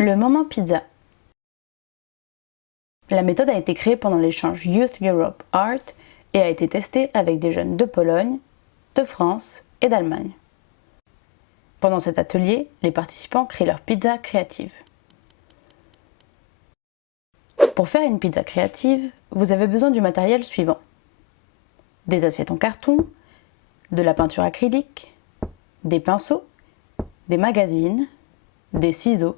Le moment pizza. La méthode a été créée pendant l'échange Youth Europe Art et a été testée avec des jeunes de Pologne, de France et d'Allemagne. Pendant cet atelier, les participants créent leur pizza créative. Pour faire une pizza créative, vous avez besoin du matériel suivant: des assiettes en carton, de la peinture acrylique, des pinceaux, des magazines, des ciseaux,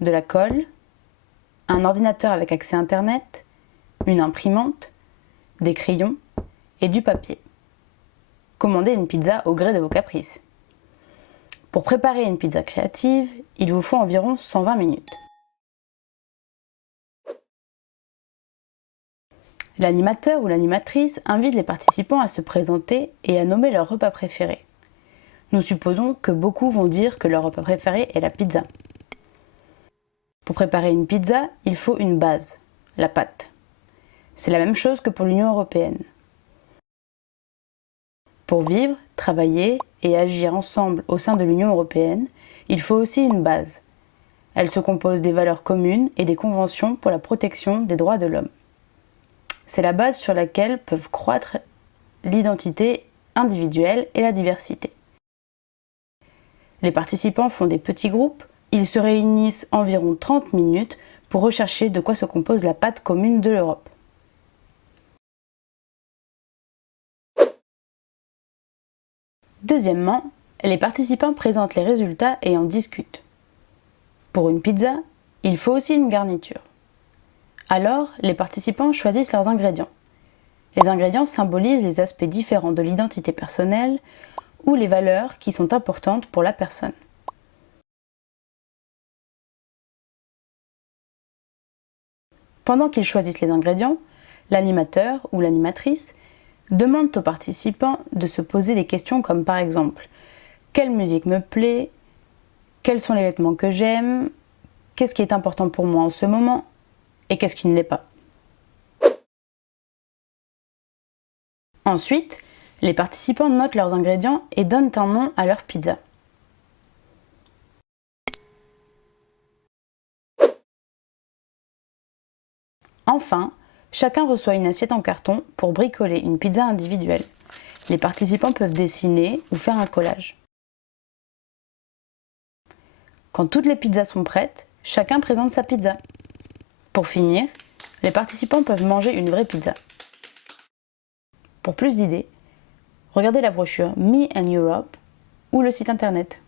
de la colle, un ordinateur avec accès Internet, une imprimante, des crayons et du papier. Commandez une pizza au gré de vos caprices. Pour préparer une pizza créative, il vous faut environ 120 minutes. L'animateur ou l'animatrice invite les participants à se présenter et à nommer leur repas préféré. Nous supposons que beaucoup vont dire que leur repas préféré est la pizza. Pour préparer une pizza, il faut une base, la pâte. C'est la même chose que pour l'Union européenne. Pour vivre, travailler et agir ensemble au sein de l'Union européenne, il faut aussi une base. Elle se compose des valeurs communes et des conventions pour la protection des droits de l'homme. C'est la base sur laquelle peuvent croître l'identité individuelle et la diversité. Les participants font des petits groupes, ils se réunissent environ 30 minutes pour rechercher de quoi se compose la pâte commune de l'Europe. Deuxièmement, les participants présentent les résultats et en discutent. Pour une pizza, il faut aussi une garniture. Alors, les participants choisissent leurs ingrédients. Les ingrédients symbolisent les aspects différents de l'identité personnelle ou les valeurs qui sont importantes pour la personne. Pendant qu'ils choisissent les ingrédients, l'animateur ou l'animatrice demande aux participants de se poser des questions comme par exemple: quelle musique me plaît? Quels sont les vêtements que j'aime? Qu'est-ce qui est important pour moi en ce moment? Et qu'est-ce qui ne l'est pas? Ensuite, les participants notent leurs ingrédients et donnent un nom à leur pizza. Enfin, chacun reçoit une assiette en carton pour bricoler une pizza individuelle. Les participants peuvent dessiner ou faire un collage. Quand toutes les pizzas sont prêtes, chacun présente sa pizza. Pour finir, les participants peuvent manger une vraie pizza. Pour plus d'idées, regardez la brochure Me and Europe ou le site internet.